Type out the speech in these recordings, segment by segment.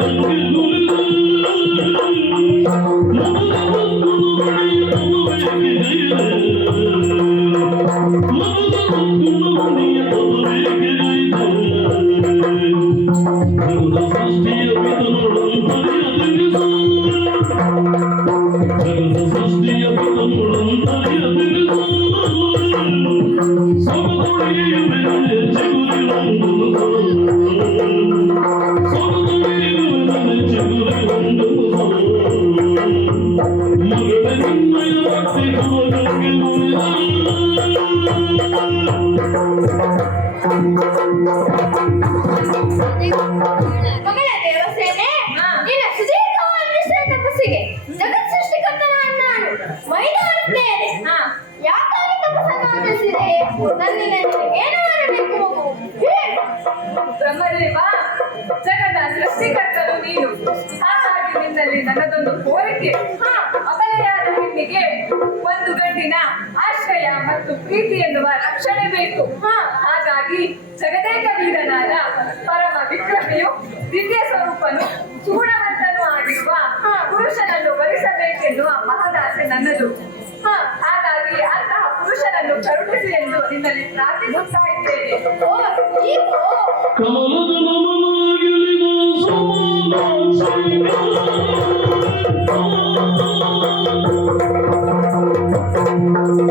Thank you. Brahmadeva ಜಗದ ಸೃಷ್ಟಿಕರ್ತರು ನೀನು. ಹಾಗಾಗಿ ನಿನ್ನಲ್ಲಿ ನನ್ನದೊಂದು ಕೋರಿಕೆ. ಹಾ, ಅಬಲೆಯಾದ ಒಂದು ಗಂಡಿನ ಆಶ್ರಯ ಮತ್ತು ಪ್ರೀತಿ ಎನ್ನುವ ರಕ್ಷಣೆ ಬೇಕು. ಹಾ, ಹಾಗಾಗಿ ಜಗದೇಕ ವೀರನಾದ ಪರಮ ವಿಕ್ರಮಿಯು ದಿವ್ಯ ಸ್ವರೂಪನು ಚೂಡವಂತನೂ ಆಗಿರುವ ಪುರುಷನನ್ನು ವರಿಸಬೇಕೆನ್ನುವ ಮಹದಾಸೆ ನನ್ನದು. ಹಾ, ಹಾಗಾಗಿ ಅಂತಹ ಪುರುಷನನ್ನು ಕರುಣಿಸಿ ಎಂದು ನಿನ್ನಲ್ಲಿ ಪ್ರಾರ್ಥಿಸುತ್ತಾ ಇದ್ದೇನೆ. ಓ Oh,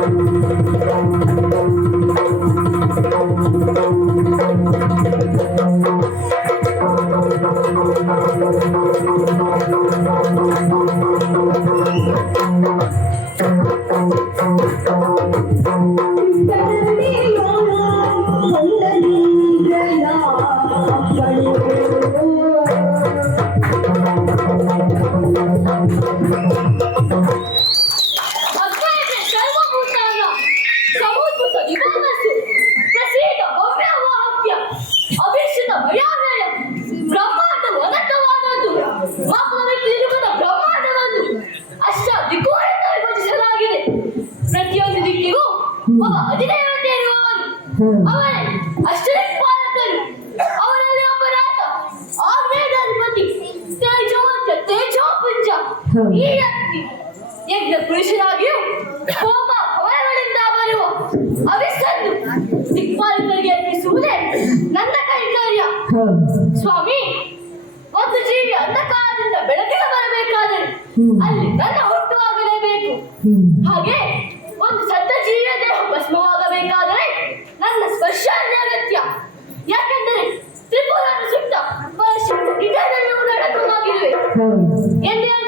Rose. And then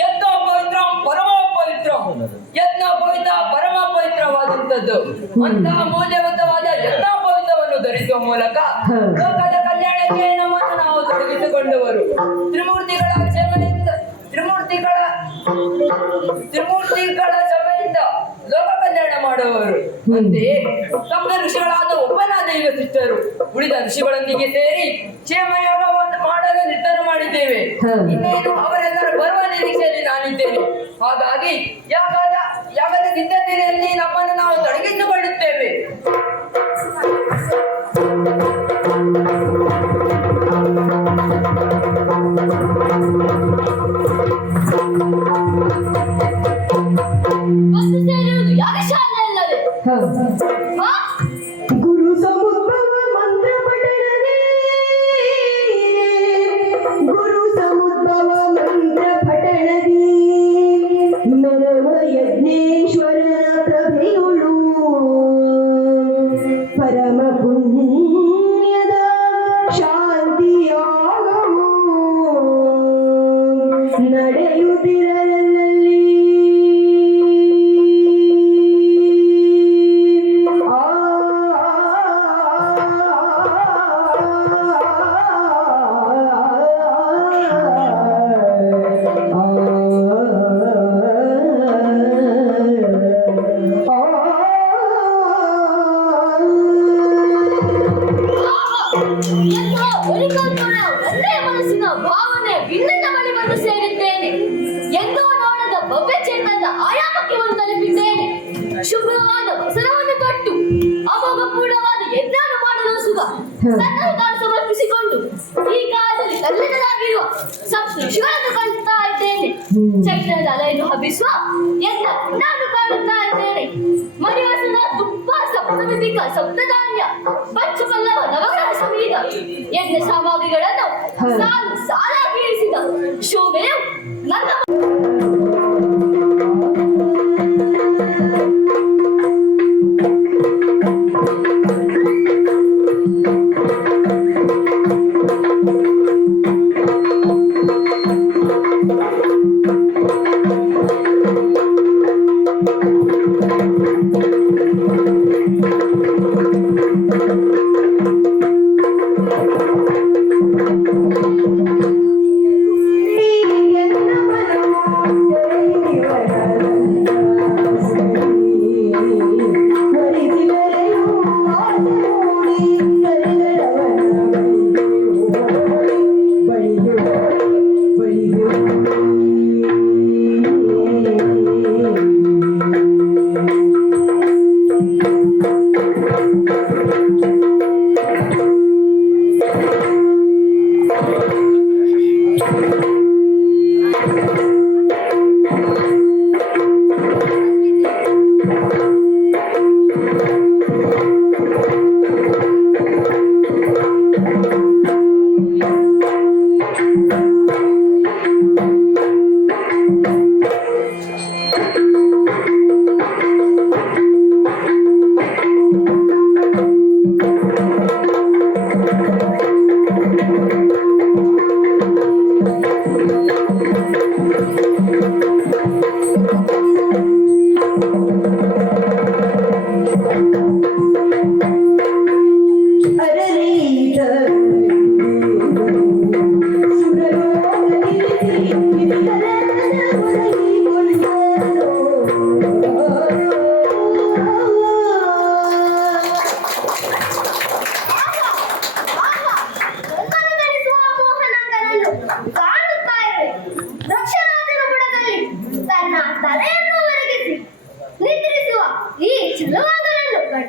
ಯತ್ನ ಪವಿತ್ರ, ಪರಮ ಪವಿತ್ರ. ಯತ್ನ ಪವಿತಾ ಪರಮ ಪವಿತ್ರವಾದಂಥದ್ದು. ಅಂತಹ ಮೌಲ್ಯವಂತವಾದ ಯತ್ನ ಪವಿತ್ರವನ್ನು ಧರಿಸುವ ಮೂಲಕ ಲೋಕದ ಕಲ್ಯಾಣಕ್ಕೆ ನಮ್ಮನ್ನು ನಾವು ತೊಡಗಿಸಿಕೊಂಡವರು ತ್ರಿಮೂರ್ತಿಗಳ ಕ್ಷಮೆಯಿಂದ, ತ್ರಿಮೂರ್ತಿಗಳ ತ್ರಿಮೂರ್ತಿಗಳ ಕ್ಷಮೆಯಿಂದ ಲೋಕ ಕಲ್ಯಾಣ ಮಾಡುವವರು. ಮುಂದೆ ತಮ್ಮ ಋಷಿಗಳಾದ ಒಬ್ಬನಾದ ದೈವ ಸಿಟ್ಟರು ಉಳಿದ ಋಷಿಗಳೊಂದಿಗೆ ಸೇರಿ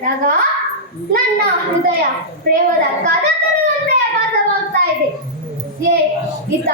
ಚೆಲುವಾಗನನ್ನು ನನ್ನ ಹೃದಯ ಪ್ರೇಮದ ಕದಕರಿದಂತೆ ಭಾಸವಾಗ್ತಾ ಇದೆ. ಏ ಈತ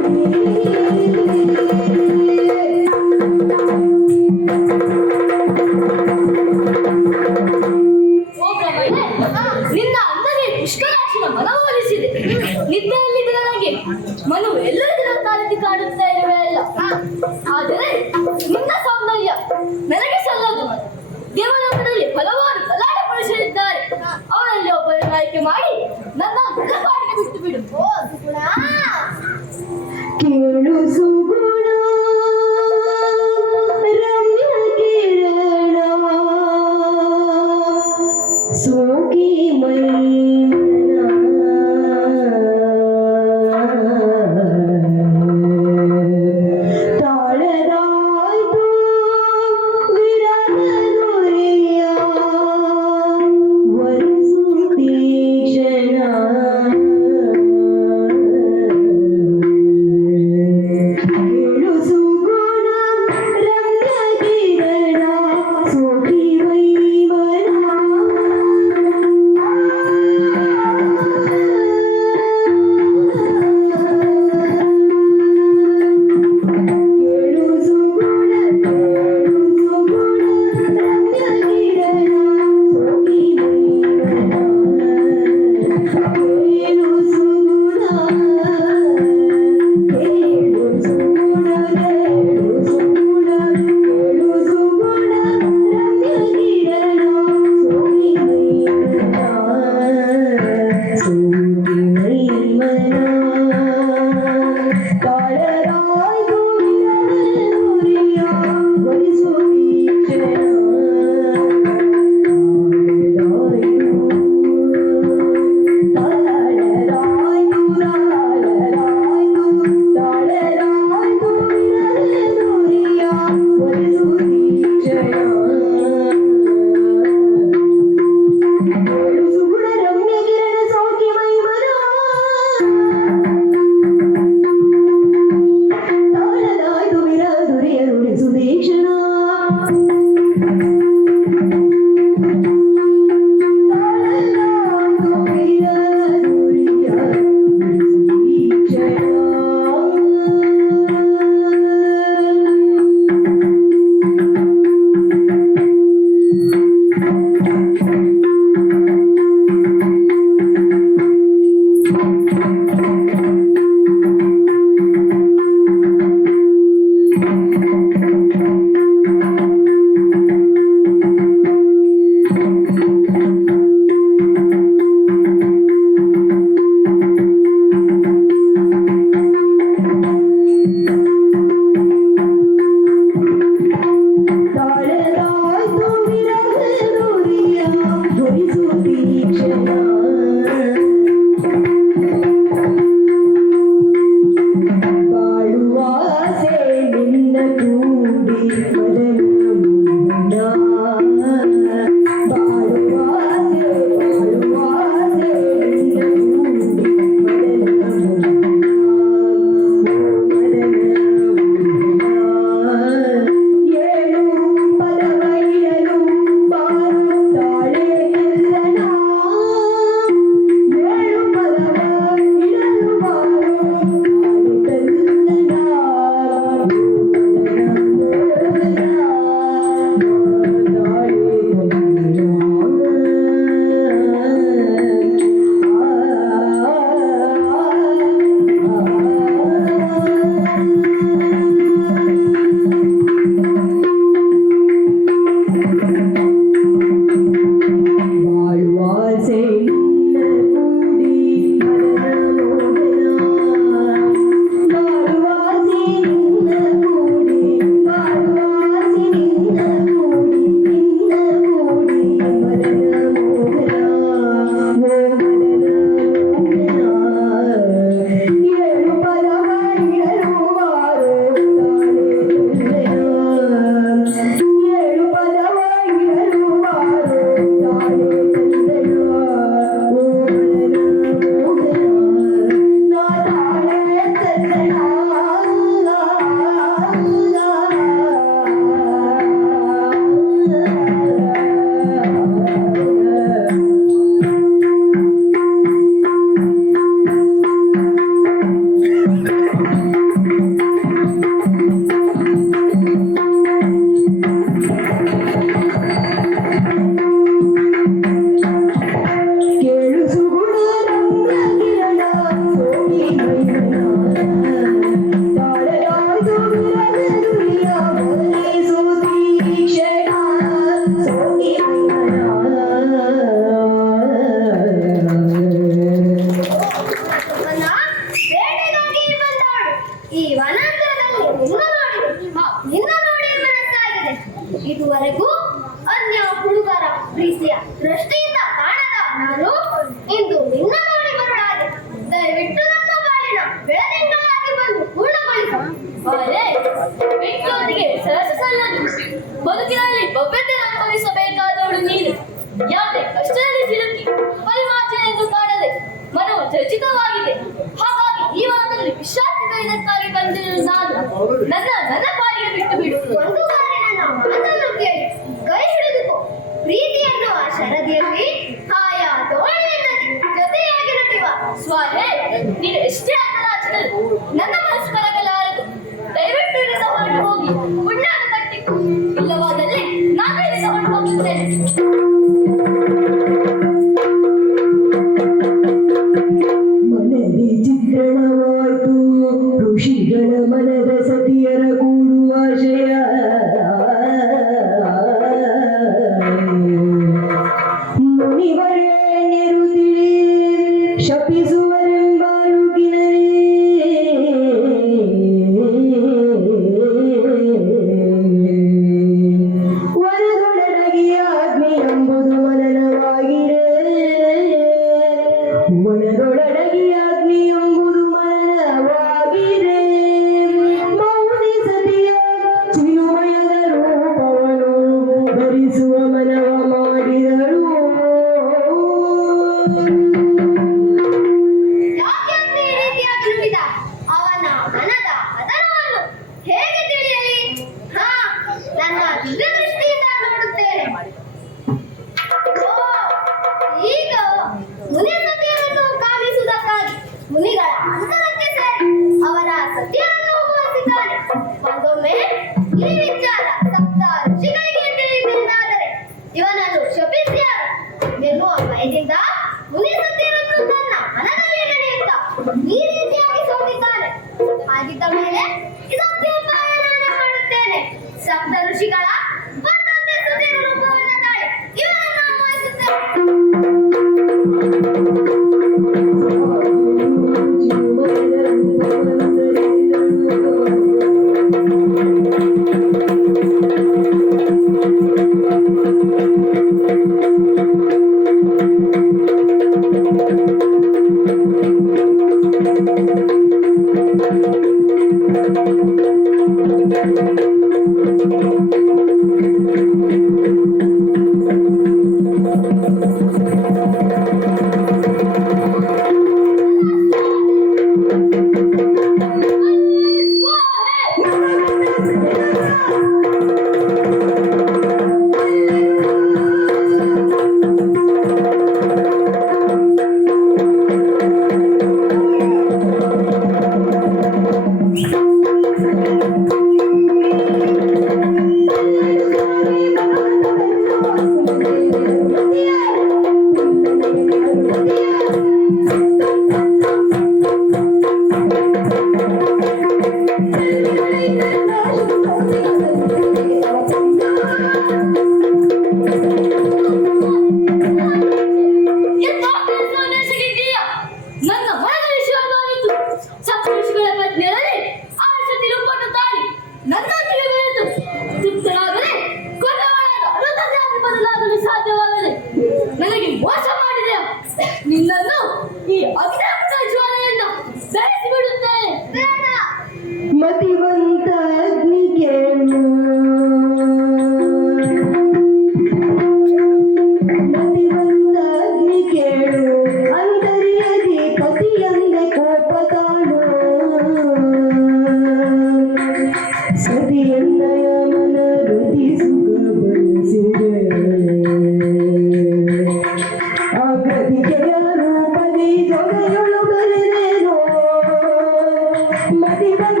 Nothing but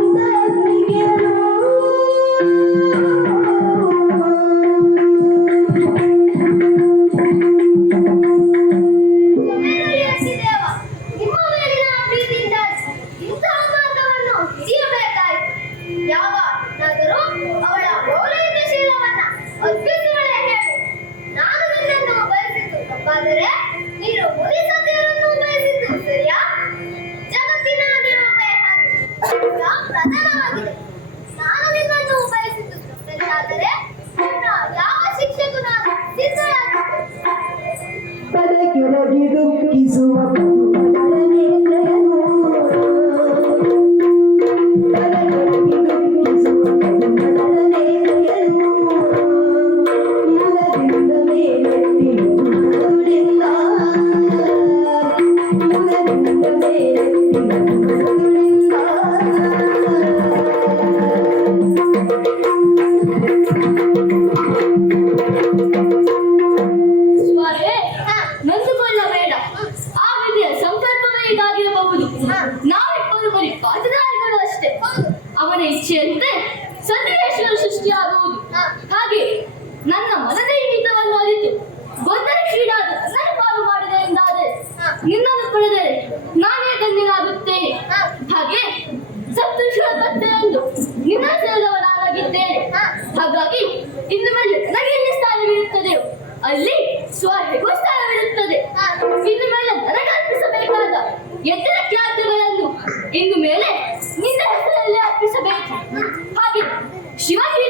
She like